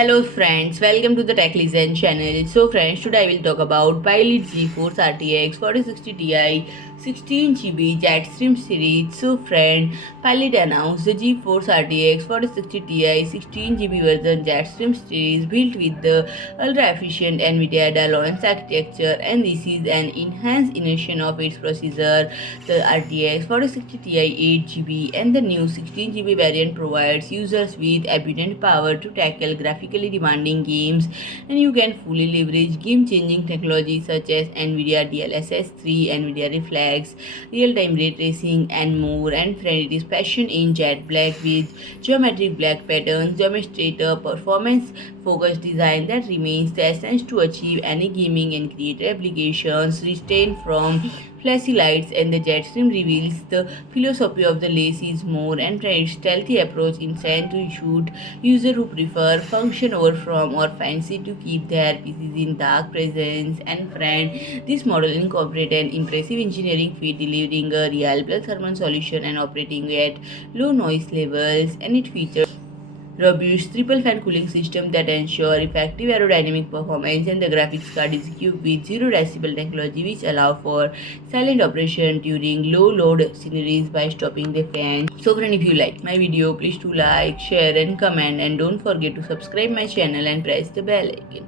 Hello friends, welcome to the Tech Listen channel. So friends, today I will talk about Palit GeForce RTX 4060 Ti 16GB JetStream Series. So friend, Palit announced the GeForce RTX 4060 Ti 16GB version JetStream Series built with the ultra-efficient NVIDIA Ada Lovelace architecture, and this is an enhanced iteration of its processor. The RTX 4060 Ti 8GB and the new 16GB variant provides users with abundant power to tackle graphically demanding games, and you can fully leverage game-changing technologies such as NVIDIA DLSS 3, NVIDIA Reflex, real-time ray tracing, and more. And friend, it is fashioned in jet black with geometric black patterns, demonstrate a performance-focused design that remains the essence to achieve any gaming and creative applications. Restrained from flashy lights, and the JetStream reveals the philosophy of the less is more and its stealthy approach intended to suit users who prefer function over form or fancy to keep their PCs in dark presence. And friend, this model incorporates an impressive engineering feat, delivering a reliable thermal solution and operating at low noise levels, and it features robust triple fan cooling system that ensure effective aerodynamic performance, and the graphics card is equipped with 0 decibel technology which allow for silent operation during low load scenarios by stopping the fan. So friend, if you like my video, please do like, share and comment, and don't forget to subscribe my channel and press the bell icon.